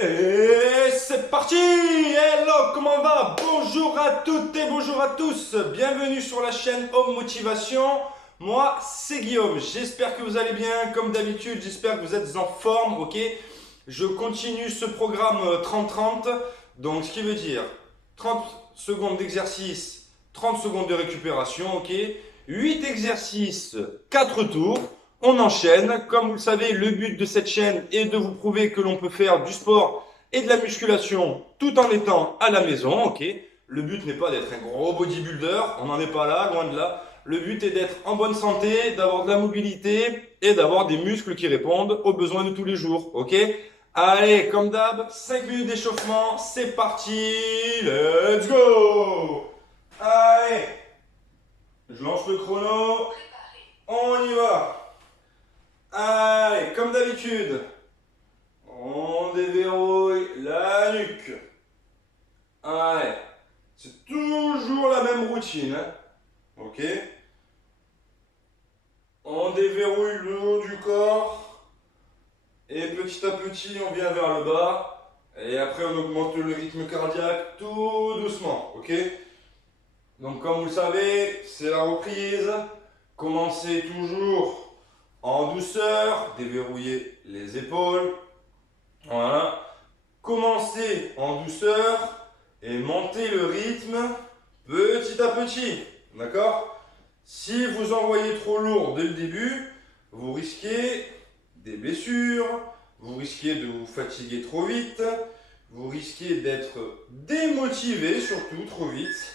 Et c'est parti! Hello, comment va? Bonjour à toutes et bonjour à tous. Bienvenue sur la chaîne Homme Motivation. Moi, c'est Guillaume. J'espère que vous allez bien. Comme d'habitude, j'espère que vous êtes en forme, ok? Je continue ce programme 30-30. Donc, ce qui veut dire 30 secondes d'exercice, 30 secondes de récupération, ok? 8 exercices, 4 tours. On enchaîne. Comme vous le savez, le but de cette chaîne est de vous prouver que l'on peut faire du sport et de la musculation tout en étant à la maison, ok? Le but n'est pas d'être un gros bodybuilder, on n'en est pas là, loin de là. Le but est d'être en bonne santé, d'avoir de la mobilité et d'avoir des muscles qui répondent aux besoins de tous les jours, ok? Allez, comme d'hab, 5 minutes d'échauffement, c'est parti, let's go! Allez, je lance le chrono, on y va! Allez, comme d'habitude, on déverrouille la nuque. Allez, c'est toujours la même routine, hein. Ok? On déverrouille le haut du corps et petit à petit on vient vers le bas et après on augmente le rythme cardiaque tout doucement, ok? Donc comme vous le savez, c'est la reprise. Commencez toujours en douceur, déverrouillez les épaules. Voilà. Commencez en douceur et montez le rythme petit à petit. D'accord? Si vous envoyez trop lourd dès le début, vous risquez des blessures, vous risquez de vous fatiguer trop vite, vous risquez d'être démotivé surtout trop vite.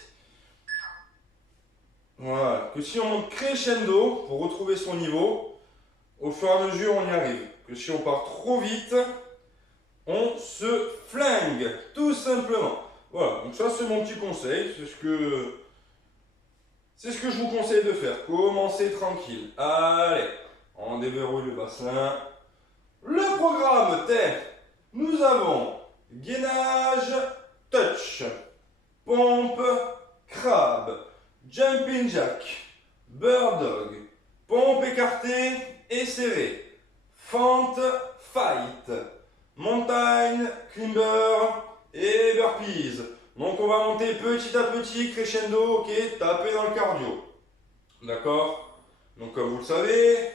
Voilà. Que si on monte crescendo pour retrouver son niveau, au fur et à mesure on y arrive. Que si on part trop vite, on se flingue, tout simplement. Voilà, donc ça c'est mon petit conseil, c'est ce que je vous conseille de faire. Commencez tranquille. Allez, on déverrouille le bassin. Le programme est, nous avons gainage, touch, pompe, crabe, jumping jack, bird dog, pompe écartée et serrée, fente, fight, montagne, climber et burpees. Donc on va monter petit à petit, crescendo, ok, taper dans le cardio. D'accord? Donc comme vous le savez,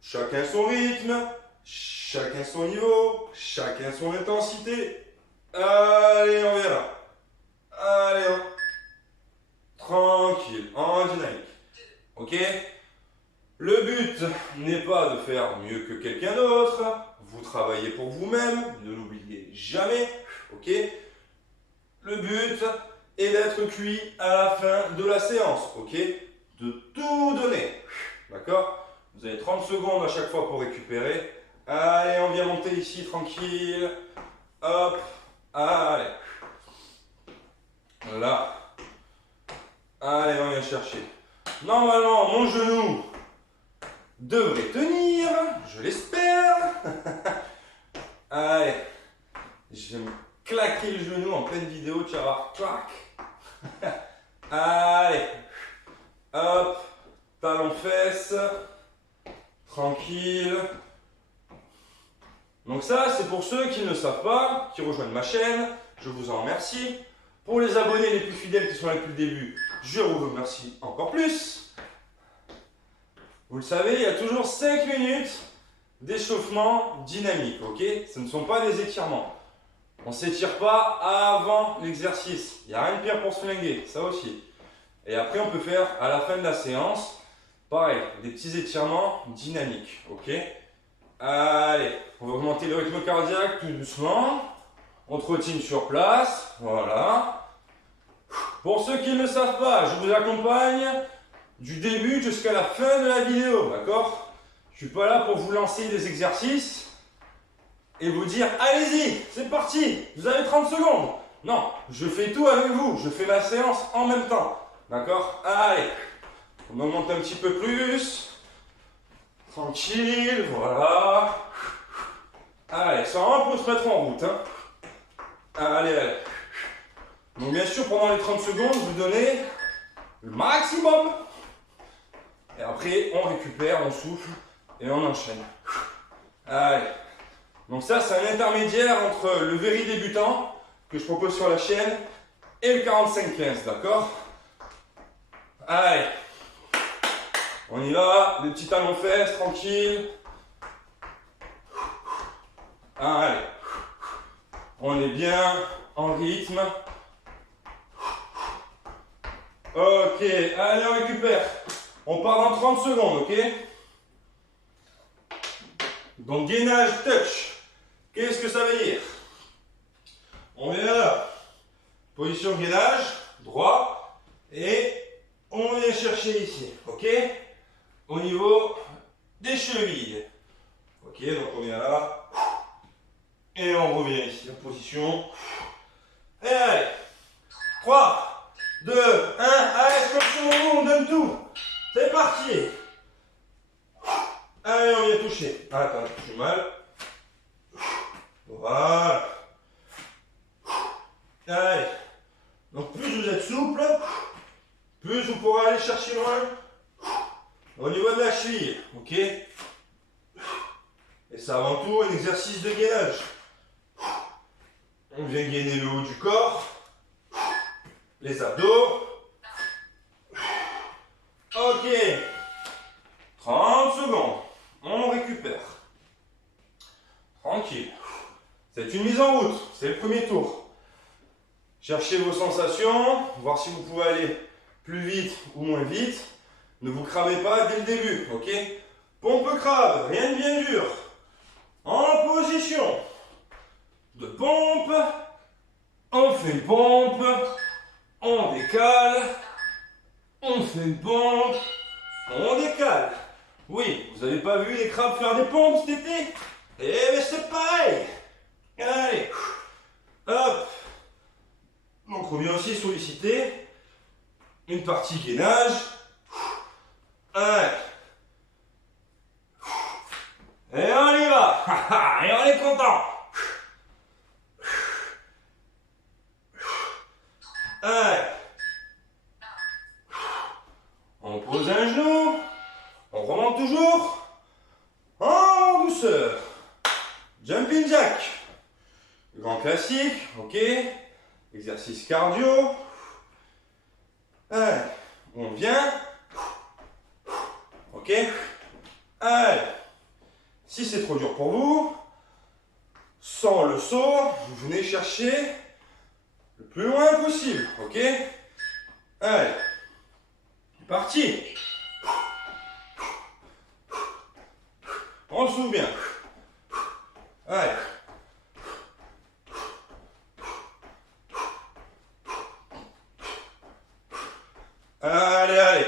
chacun son rythme, chacun son niveau, chacun son intensité. Allez, on vient là. Allez, tranquille, en dynamique. Ok? Le but n'est pas de faire mieux que quelqu'un d'autre. Vous travaillez pour vous-même, ne l'oubliez jamais. Ok? Le but est d'être cuit à la fin de la séance. Ok? De tout donner. D'accord? Vous avez 30 secondes à chaque fois pour récupérer. Allez, on vient monter ici tranquille. Hop. Allez. Là. Allez, on vient chercher. Normalement, mon genou devrait tenir, je l'espère. Allez, je vais me claquer le genou en pleine vidéo, tu vas voir, clac. Allez, hop, talon fesses, tranquille. Donc ça, c'est pour ceux qui ne savent pas, qui rejoignent ma chaîne, je vous en remercie. Pour les abonnés les plus fidèles qui sont là depuis le début, je vous remercie encore plus. Vous le savez, il y a toujours 5 minutes d'échauffement dynamique, ok? Ce ne sont pas des étirements. On ne s'étire pas avant l'exercice. Il n'y a rien de pire pour se flinguer, ça aussi. Et après, on peut faire à la fin de la séance, pareil, des petits étirements dynamiques, ok? Allez, on va augmenter le rythme cardiaque tout doucement. On trottine sur place, voilà. Pour ceux qui ne le savent pas, je vous accompagne du début jusqu'à la fin de la vidéo, d'accord? Je ne suis pas là pour vous lancer des exercices et vous dire allez-y, c'est parti, vous avez 30 secondes. Non, je fais tout avec vous, je fais la séance en même temps, d'accord? Allez, on augmente un petit peu plus. Tranquille, voilà. Allez, ça va pour se mettre en route, hein. Allez, allez. Donc bien sûr, pendant les 30 secondes, vous donnez le maximum. Et après, on récupère, on souffle et on enchaîne. Allez. Donc ça, c'est un intermédiaire entre le very débutant que je propose sur la chaîne et le 45-15, d'accord? Allez, on y va, des petits talons fesses, tranquille. Allez, on est bien en rythme. Ok, allez, on récupère. On part dans 30 secondes, ok? Donc, gainage, touch. Qu'est-ce que ça veut dire? On est là. Position gainage, droit. Et on vient chercher ici, ok? Au niveau des chevilles. Ok, donc on vient là. Et on revient ici en position. Et allez. 3, 2, 1. Allez, attention, on donne tout. C'est parti. Allez, on vient toucher. Attends, je suis mal. Voilà. Allez. Donc plus vous êtes souple, plus vous pourrez aller chercher loin au niveau de la cheville. Ok? Et c'est avant tout un exercice de gainage. On vient gainer le haut du corps, les abdos. Ok. 30 secondes. On récupère. Tranquille. C'est une mise en route. C'est le premier tour. Cherchez vos sensations, voir si vous pouvez aller plus vite ou moins vite. Ne vous cramez pas dès le début, ok? Pompe crabe, rien de bien dur. En position de pompe, on fait une pompe, on décale, on fait une pompe, on décale. Oui, vous n'avez pas vu les crabes faire des pompes cet été? Eh bien c'est pareil. Allez, hop. Donc on vient aussi solliciter une partie gainage. Allez. Et on y va. Et on est content. Allez. On pose un genou. On remonte toujours. En douceur. Jumping jack. Grand classique. Ok. Exercice cardio. Allez, on vient. Ok. Allez. Si c'est trop dur pour vous, sans le saut, vous venez chercher le plus loin possible. Ok. Allez. C'est parti. On se souvient. Allez. Allez, allez.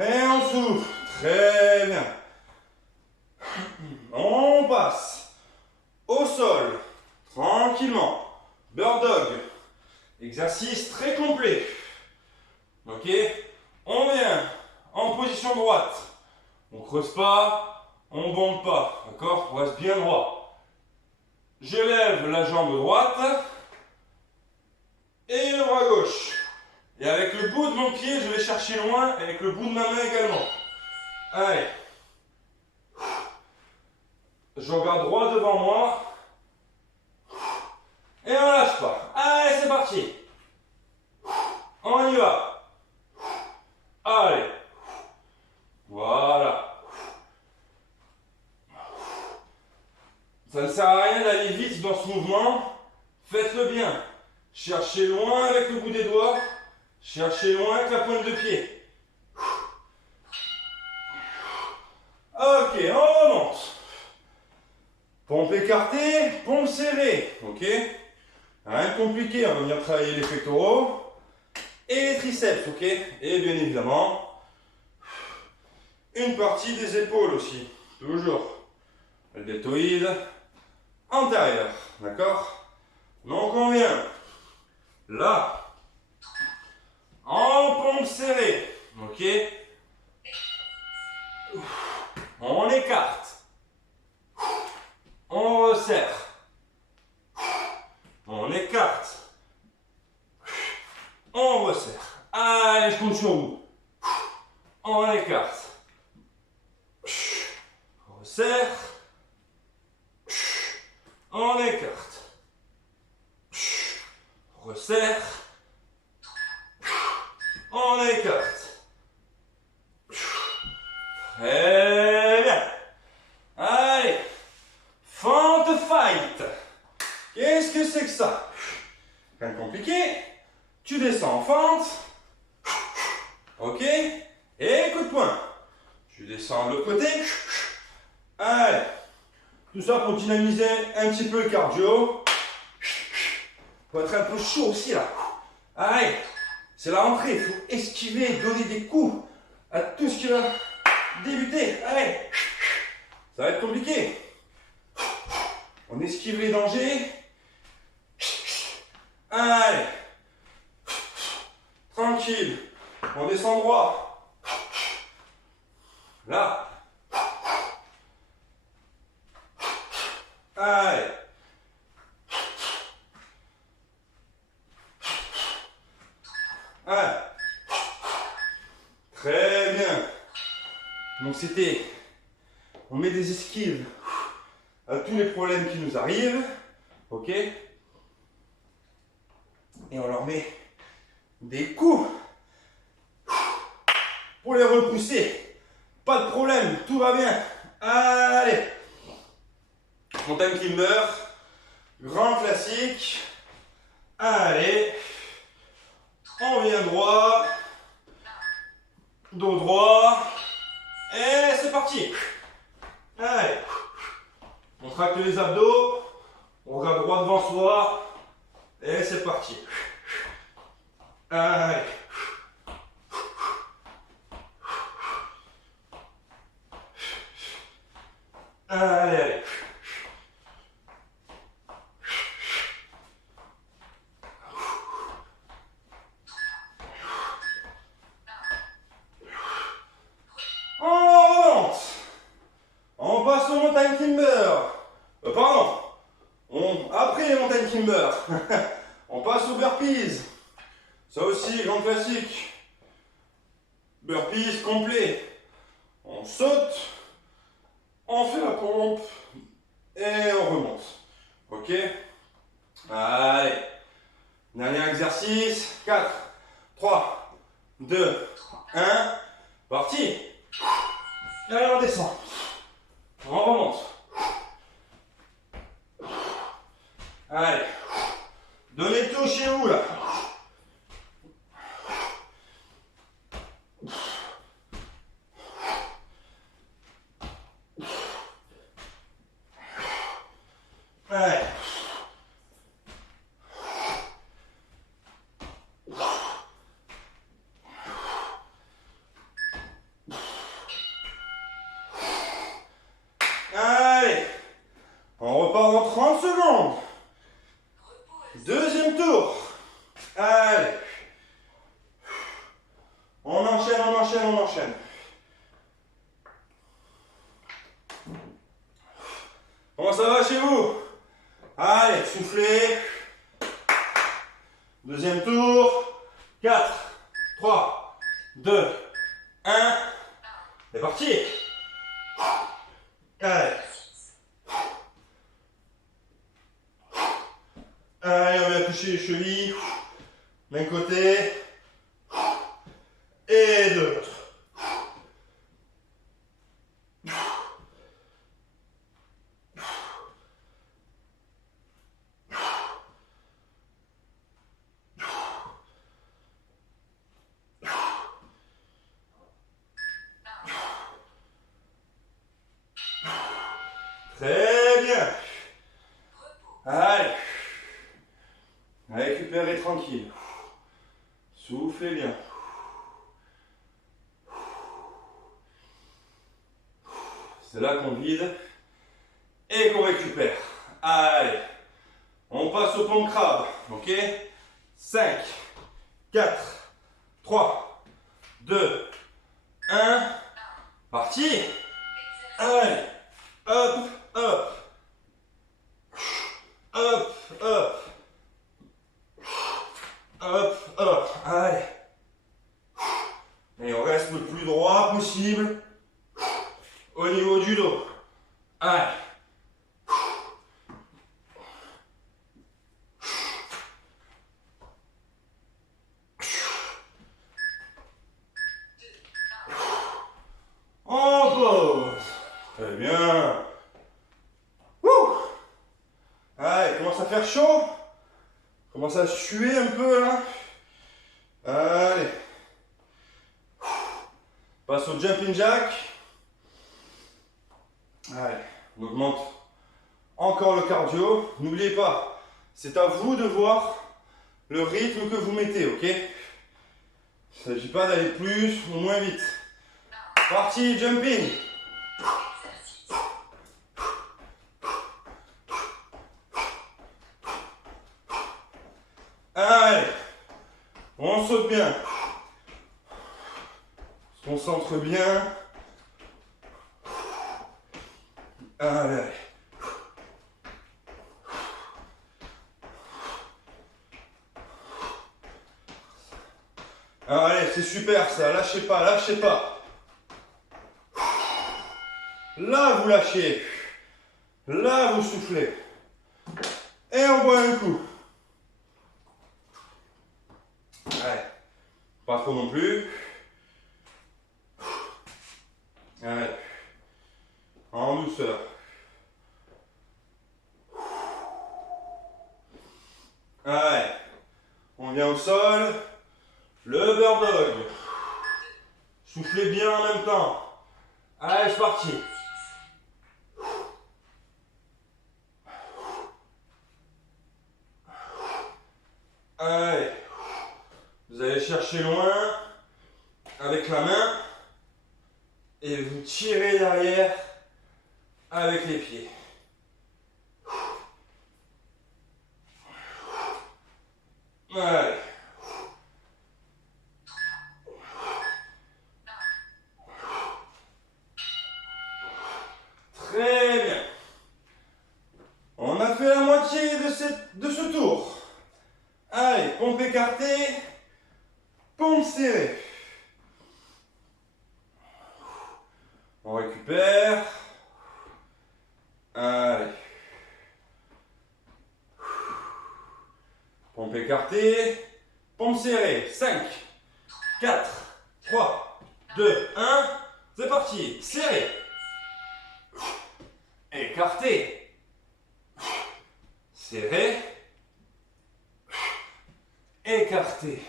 Et on souffle. Très bien. On passe au sol. Tranquillement. Bird dog. Exercice très complet. Ok. On vient en position droite. On creuse pas, on bombe pas. D'accord? On reste bien droit. Je lève la jambe droite et le bras gauche. Et avec le bout de mon pied, je vais chercher loin, avec le bout de ma main également. Allez. Je regarde droit devant moi. Et on lâche pas. Allez, c'est parti. On y va. Allez. Voilà. Ça ne sert à rien d'aller vite dans ce mouvement. Faites-le bien. Cherchez loin avec le bout des doigts. Cherchez loin avec la pointe de pied. Ok, on remonte. Pompe écartée, pompe serrée. Ok. Rien de compliqué, on va venir travailler les pectoraux et les triceps, ok. Et bien évidemment, une partie des épaules aussi. Toujours. Le deltoïde antérieur. D'accord? Donc on vient là. En pompe serrée. Ok? On écarte. On resserre. On écarte. On resserre. Allez, je compte sur vous. On écarte. Resserre. On écarte. Resserre. On écarte. Très bien. Allez. Fente fight. Qu'est-ce que c'est que ça? Rien de compliqué. Tu descends en fente. Ok. Et coup de poing. Tu descends de l'autre côté. Allez. Tout ça pour dynamiser un petit peu le cardio. Faut être un peu chaud aussi là. Allez. C'est la rentrée. Il faut esquiver, donner des coups à tout ce qui va débuter. Allez. Ça va être compliqué. On esquive les dangers. Allez. Tranquille. On descend droit. Là. Allez. Allez. Très bien. Donc c'était, on met des esquives à tous les problèmes qui nous arrivent. Ok. Et on leur met des coups pour les repousser. Pas de problème, tout va bien. Allez. Mountain climber, grand classique. Allez. On vient droit. Dos droit. Et c'est parti. Allez. On tracte les abdos. On regarde droit devant soi. Et c'est parti. Allez. Allez, allez. On remonte. On passe au mountain climber. Pardon. Après les mountain climber, on passe aux burpees. Ça aussi, grand classique. Burpees complet. On saute. On fait la pompe et on remonte. Ok. Allez. Dernier exercice. 4, 3, 2, 1. Parti. Allez, on descend. On remonte. Allez. Donnez tout chez vous là. Allez. Allez. On repart dans 30 secondes. Deuxième tour. Allez. On enchaîne, on enchaîne, on enchaîne. Comment ça va chez vous? Allez, soufflez. Deuxième tour. 4, 3, 2, 1. C'est parti. Allez. Allez, on va toucher les chevilles. D'un côté. Et de l'autre. Très bien. Allez. Récupérez tranquille. Soufflez bien. C'est là qu'on vide et qu'on récupère. Allez. On passe au pompe crabe. Ok. 5, 4, 3, 2, 1. Parti. Allez. Hop, hop. Hop, hop. commence à faire chaud. Commence à suer un peu là. Allez. Passe au jumping jack. Allez, on augmente encore le cardio. N'oubliez pas, c'est à vous de voir le rythme que vous mettez, ok? Il ne s'agit pas d'aller plus ou moins vite. Parti, jumping. Allez, on saute bien. On se concentre bien. Allez. Allez, c'est super ça, lâchez pas, lâchez pas. Là, vous lâchez. Là, vous soufflez. Et on boit un coup. Allez, pas trop non plus. Allez, en douceur. Allez, on vient au sol. Le bird dog. Soufflez bien en même temps. Allez, c'est parti. Allez. Vous allez chercher loin avec la main et vous tirez derrière avec les pieds. Allez. Très bien. On a fait la moitié de ce tour. Allez, pompe écartée, pompe serrée. On récupère. Allez. Pompe écartée, pompe serrée. 5, 4, 3, 2, 1. C'est parti. Serré. Écarté. Serré. Écarté.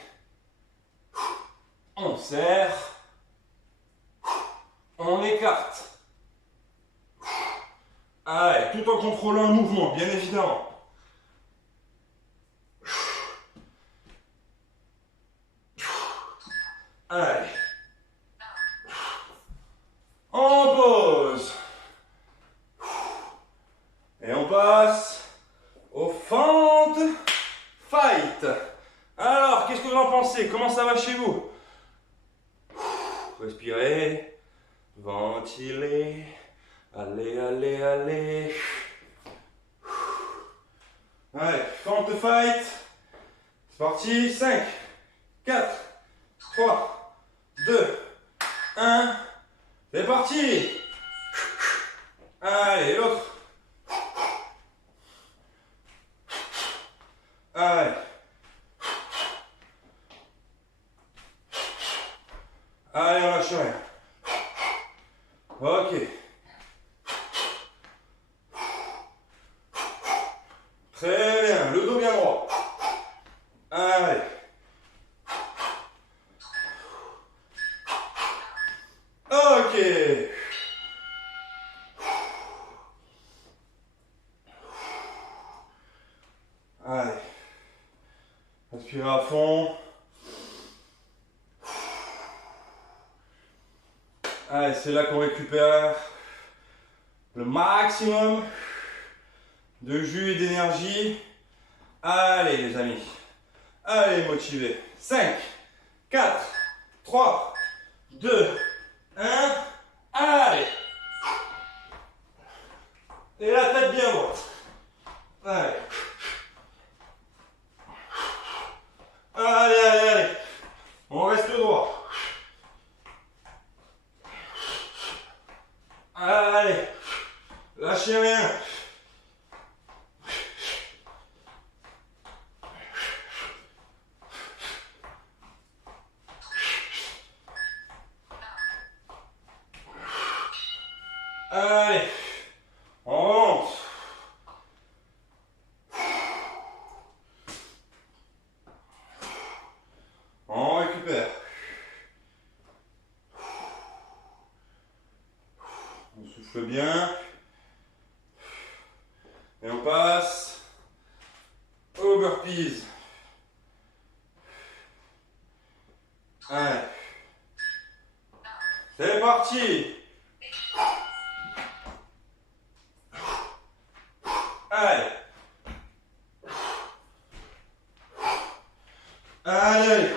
On serre. On écarte. Allez, tout en contrôlant le mouvement, bien évidemment. Allez. On pose. Et on passe au fente fight. Alors, qu'est-ce que vous en pensez? Comment ça va chez vous? Respirez. Ventilez. Allez, allez, allez. Allez, fente fight. C'est parti. 5, 4, 3, 2, 1. C'est parti. Allez, l'autre. Allez. Allez, on lâche rien. Ok. Très bien, le dos bien droit. Allez. Ok. Allez. Respirez à fond. Allez, c'est là qu'on récupère le maximum de jus et d'énergie. Allez les amis. Allez motivés. 5, 4, 3, 2, 1. Allez. Et la tête bien droite. Allez. Allez, allez, allez. On reste droit. Allez. Lâchez rien. Allez. On remonte. Souffle bien. Et on passe aux burpees. Allez. C'est parti. Allez. Allez.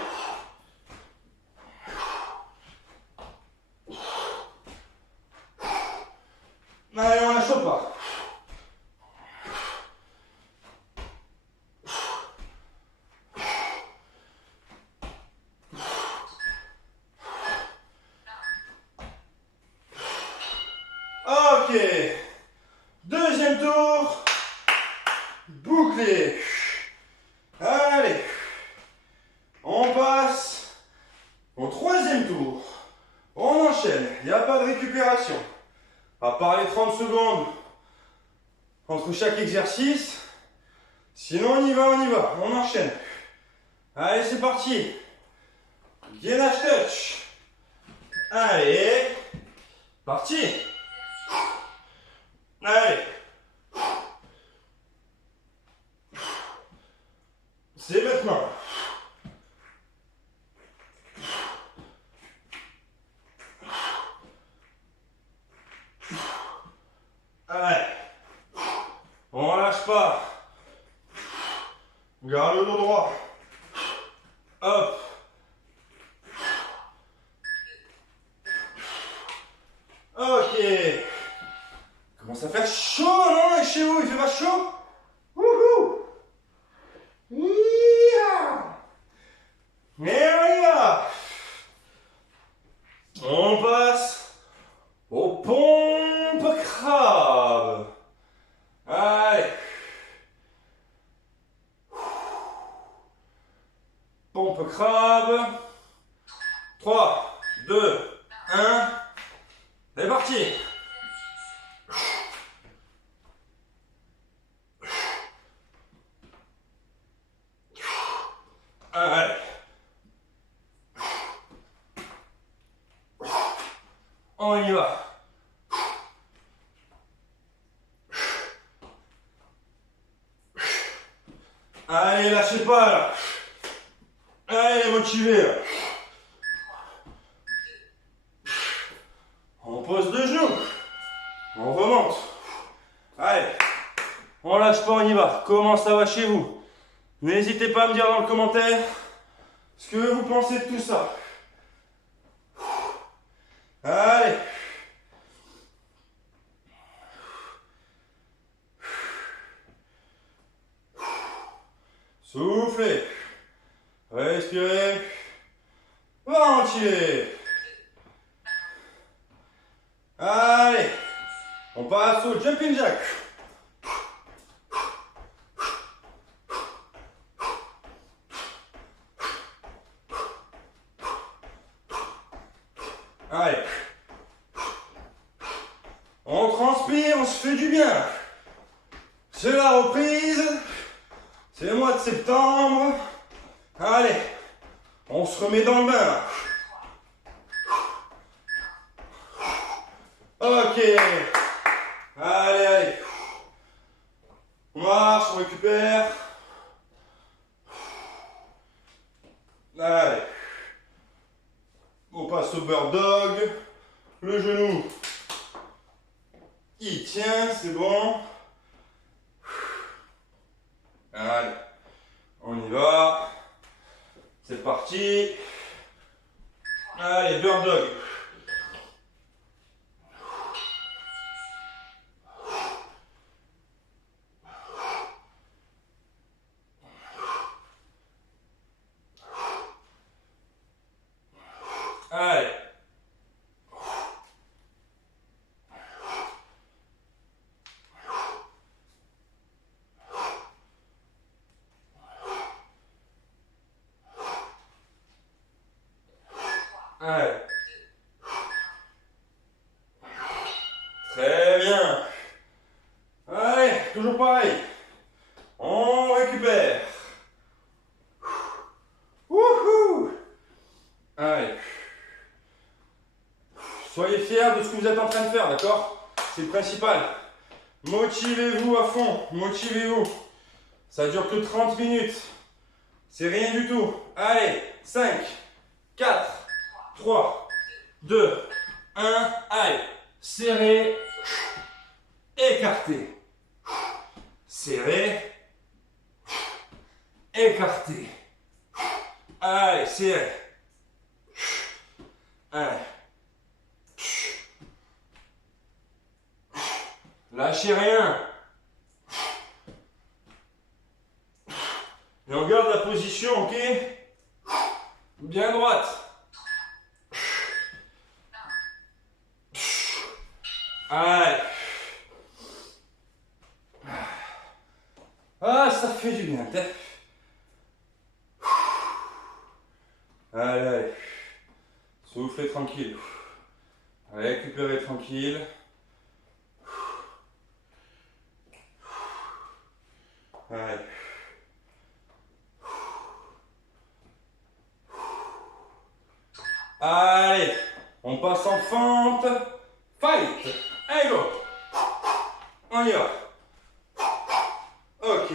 Allez, on lâche pas. Ok. Deuxième tour. Bouclé. Allez. On passe au troisième tour. On enchaîne. Il n'y a pas de récupération. À part les 30 secondes entre chaque exercice. Sinon, on y va, on enchaîne. Allez, c'est parti. Gainage touch. Allez. Parti. Allez. C'est maintenant. Allez. On lâche pas. Garde le dos droit. Hop. Ok. Commence à faire chaud, non? Et chez vous, il fait pas chaud? Wouhou! Yeah! Et on y va. On passe aux pompes crabe. Allez. Pompe crabe. 3, 2, 1. C'est parti. Allez. On y va. Allez, lâchez pas là. Allez, motivé là. On pose le genou. On remonte. Allez. On lâche pas, on y va. Comment ça va chez vous? N'hésitez pas à me dire dans le commentaire ce que vous pensez de tout ça. Allez. Soufflez. Respirez. Ventilez. Allez. On passe au jumping jack. Allez. On transpire, on se fait du bien. C'est la reprise. C'est le mois de septembre. Allez. On se remet dans le bain. Ok. Allez, allez. On marche, on récupère. Allez. On passe au bird dog. Le genou, il tient, c'est bon. Allez. On y va. C'est parti. Allez, bird dog. Allez. Allez. Très bien. Allez, toujours pareil. On récupère. Wouhou. Allez. Soyez fiers de ce que vous êtes en train de faire, d'accord? c'est le principal. Motivez-vous à fond, motivez-vous. Ça dure que 30 minutes. C'est rien du tout. Allez, 5, 4, 3, 2, 1. Allez, serrez, écartez. Serrez, écartez. Allez, serrez. Allez. Lâchez rien. Et on garde la position, ok? Bien droite. Allez. Ah, ça fait du bien. Allez, allez. Soufflez tranquille. Récupérez tranquille. Allez. Allez, on passe en fente. Fight. Allez, go. On y va. Ok.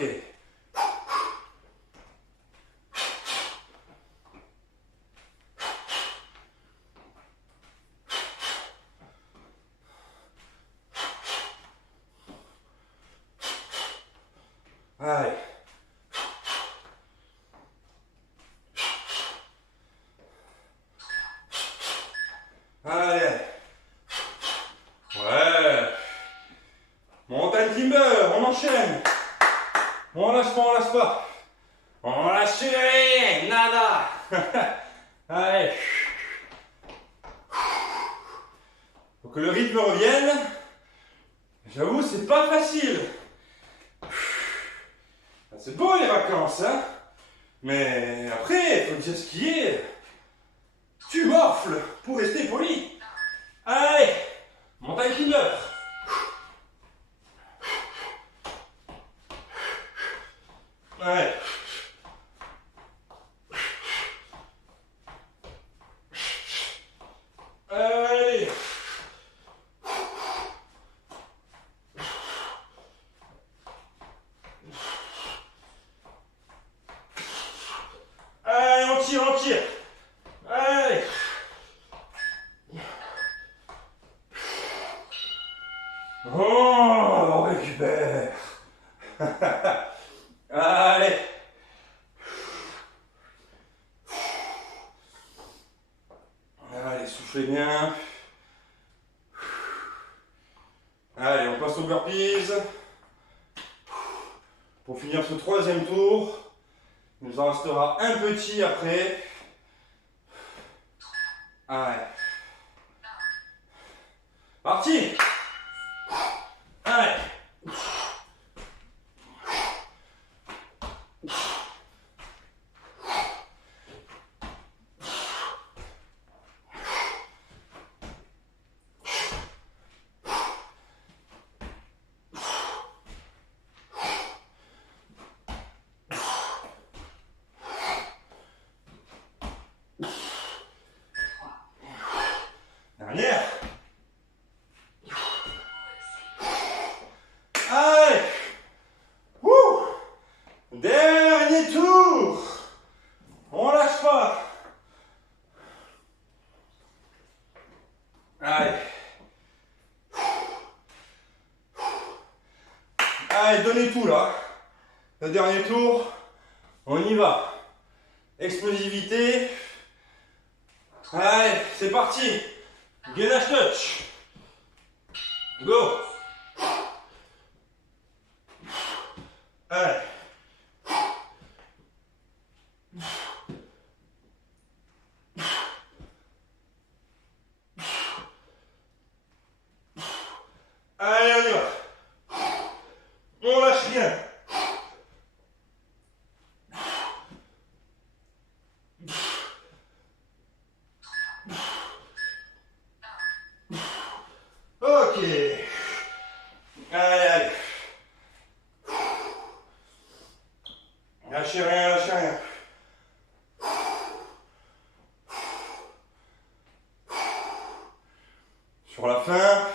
Allez. Allez. Ouais. Montagne Timber, on enchaîne. On lâche pas, on lâche pas. On lâche rien, nada. Allez. Faut que le rythme revienne. J'avoue, c'est pas facile. C'est beau les vacances, hein. Mais après, faut dire ce qui est. Tu morfles pour rester poli. Allez, montagne climber. Ouais. Allez. Allez, on tire, on tire. Allez. Oh, on récupère. Allez. Allez, soufflez bien. Allez, on passe au burpees. Pour finir ce troisième tour, il nous en restera un petit après. Allez. Parti. Allez. Dernière. Allez. Wouh. Dernier tour. On lâche pas. Allez. Allez, donnez tout là. Le dernier tour. On y va. Explosivité. Allez, c'est parti. Gainage touch. Go. Allez. Allez, on y va. On lâche rien. Ok. Allez, allez. Lâchez rien, lâchez rien. Sur la fin.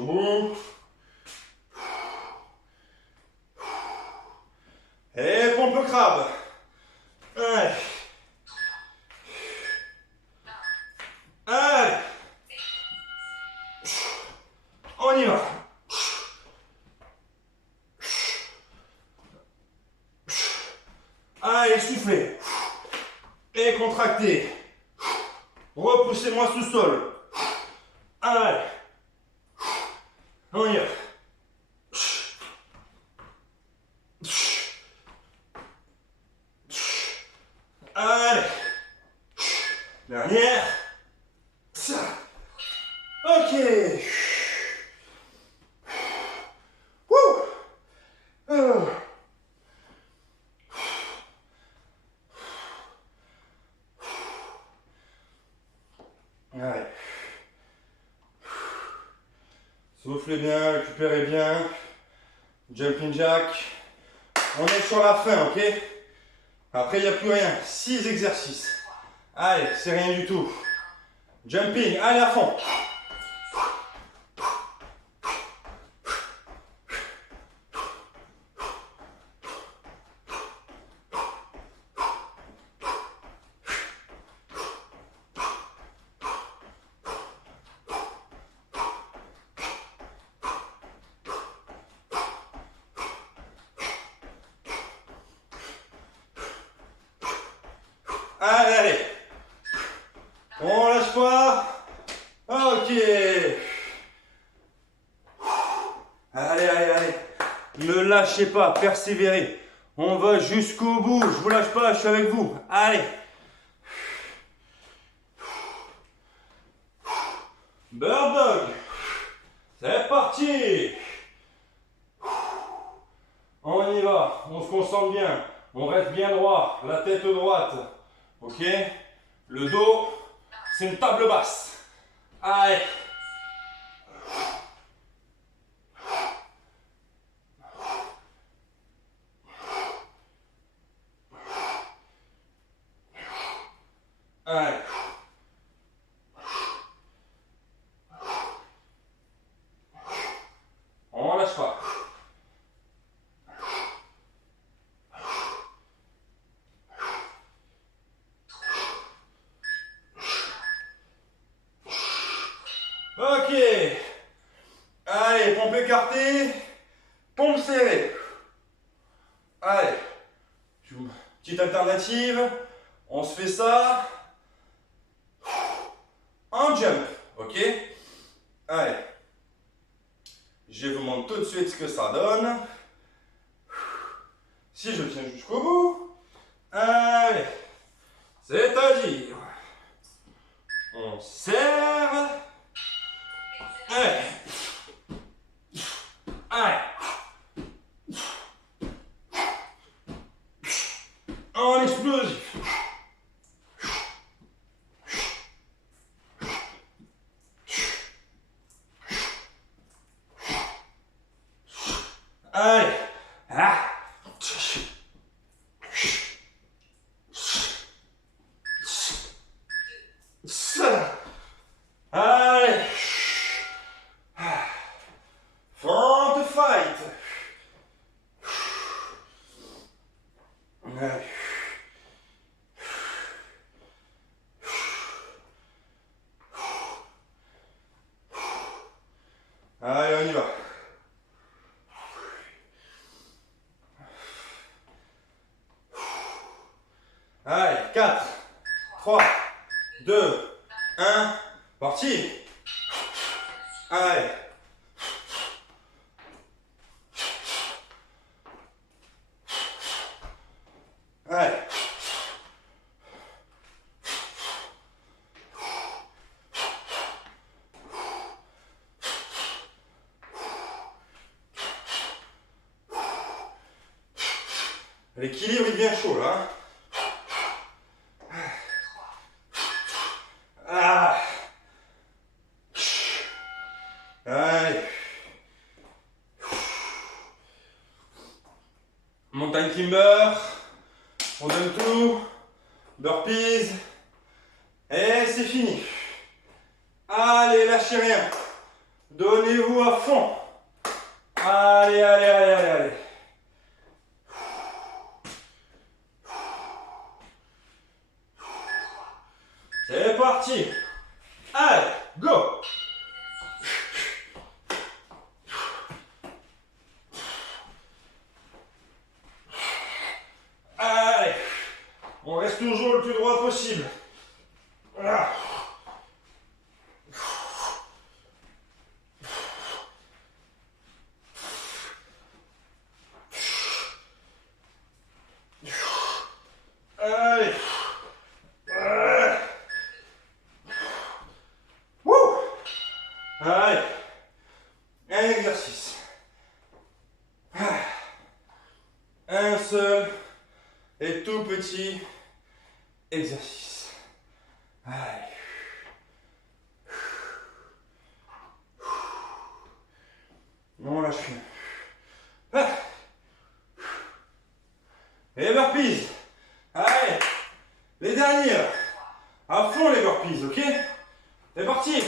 jusqu'au bout. Et pompe crabe. Allez. Allez. On y va. Allez, soufflez. Et contractez. Repoussez-moi sous sol. Allez. On y va. Allez. Dernière. Ça. Ok. Wouh. Allez. Soufflez bien, récupérez bien. Jumping jack. On est sur la fin, ok? Après, il n'y a plus rien. 6 exercices. Allez, c'est rien du tout. Jumping, allez à fond. Allez, allez. On lâche pas. Ok. Allez, allez, allez. Ne lâchez pas, persévérez. On va jusqu'au bout. Je vous lâche pas, je suis avec vous. Allez. Bird dog. C'est parti. On y va. On se concentre bien. On reste bien droit. La tête droite. Ok? Le dos, c'est une table basse. Allez. Allez. On lâche pas. Ok. Allez, pompe écartée, pompe serrée. Allez. Petite alternative. On se fait ça en jump. Ok. Allez. Je vous montre tout de suite ce que ça donne. Si je tiens jusqu'au bout. Allez. C'est-à-dire, on serre. Allez. Allez. En explosif. Allez. Ah. Allez. Front fight. Allez. Allez, on y va. Allez, 4, 3, 2, 1, parti. Allez. Allez. L'équilibre est bien chaud là. Ah. Allez. Montagne climber. On donne tout. Burpees. Et c'est fini. Allez, lâchez rien. Donnez-vous à fond. Allez, allez, allez, allez, allez. C'est parti. Allez, go. Allez. On reste toujours le plus droit possible. Voilà. Allez. Wouh. Allez. Un exercice. Un seul et tout petit exercice. Allez. On lâche rien. Et burpees. Allez. Les derniers. À fond les burpees, ok? C'est parti.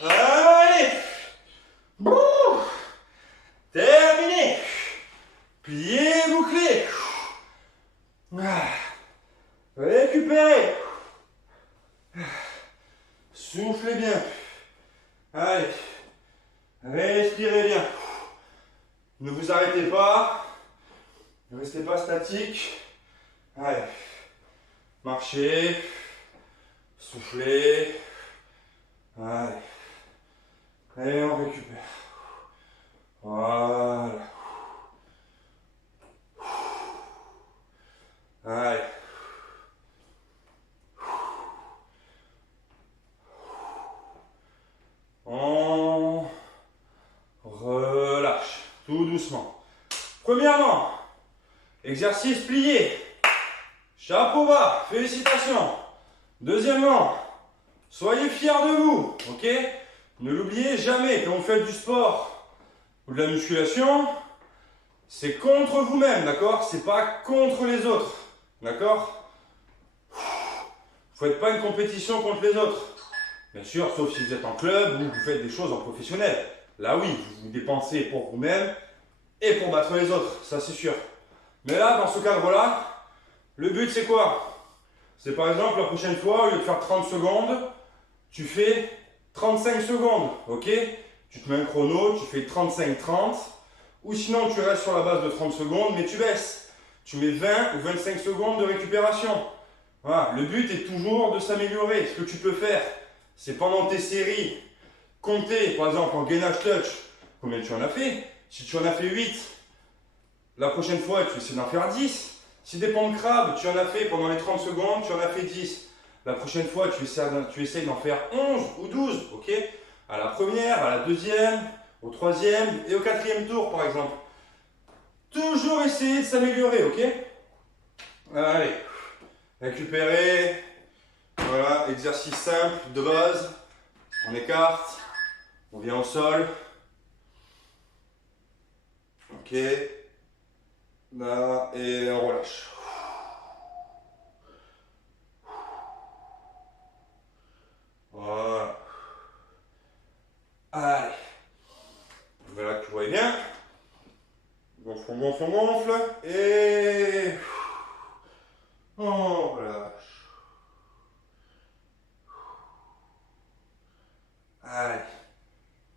Allez. Bouh. Terminé. Plié, bouclé. Récupérez. Soufflez bien. Allez. Respirez bien. Ne vous arrêtez pas. Ne restez pas statique. Allez. Marchez. Soufflez. Allez. Et on récupère. Voilà. Allez. On relâche tout doucement. Premièrement, exercice plié. Chapeau bas, félicitations. Deuxièmement, soyez fiers de vous, ok? Ne l'oubliez jamais, quand vous faites du sport ou de la musculation, c'est contre vous-même, d'accord? C'est pas contre les autres, d'accord? Vous ne faites pas une compétition contre les autres. Bien sûr, sauf si vous êtes en club ou vous faites des choses en professionnel. Là oui, vous vous dépensez pour vous-même et pour battre les autres, ça c'est sûr. Mais là, dans ce cadre-là, le but c'est quoi? C'est par exemple la prochaine fois, au lieu de faire 30 secondes, tu fais 35 secondes, ok? Tu te mets un chrono, tu fais 35-30, ou sinon tu restes sur la base de 30 secondes, mais tu baisses. Tu mets 20 ou 25 secondes de récupération. Voilà, le but est toujours de s'améliorer. Ce que tu peux faire, c'est pendant tes séries, compter, par exemple en gainage touch, combien tu en as fait. Si tu en as fait 8, la prochaine fois, tu essaies d'en faire 10. Si des pompes crabes, tu en as fait pendant les 30 secondes, tu en as fait 10. La prochaine fois, tu essaies d'en faire 11 ou 12, ok? À la première, à la deuxième, au troisième et au quatrième tour, par exemple. Toujours essayer de s'améliorer, ok? Allez, récupérer. Voilà, exercice simple de base. On écarte, on vient au sol. Ok. Là, et on relâche. Voilà. Allez. Voilà que tu vois bien. Gonfle, on gonfle, on gonfle. Et on relâche. Allez.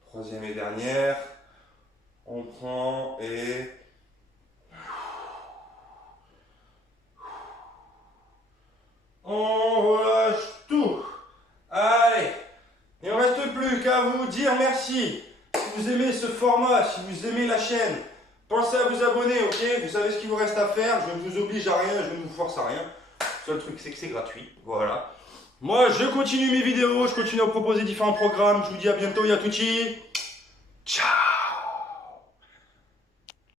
Troisième et dernière. On prend et on relâche tout. Allez. Il ne reste plus qu'à vous dire merci. Si vous aimez ce format, si vous aimez la chaîne, pensez à vous abonner, ok? Vous savez ce qu'il vous reste à faire. Je ne vous oblige à rien, je ne vous force à rien. Le seul truc, c'est que c'est gratuit. Voilà. Moi, je continue mes vidéos, je continue à proposer différents programmes. Je vous dis à bientôt, Yatuchi. Ciao.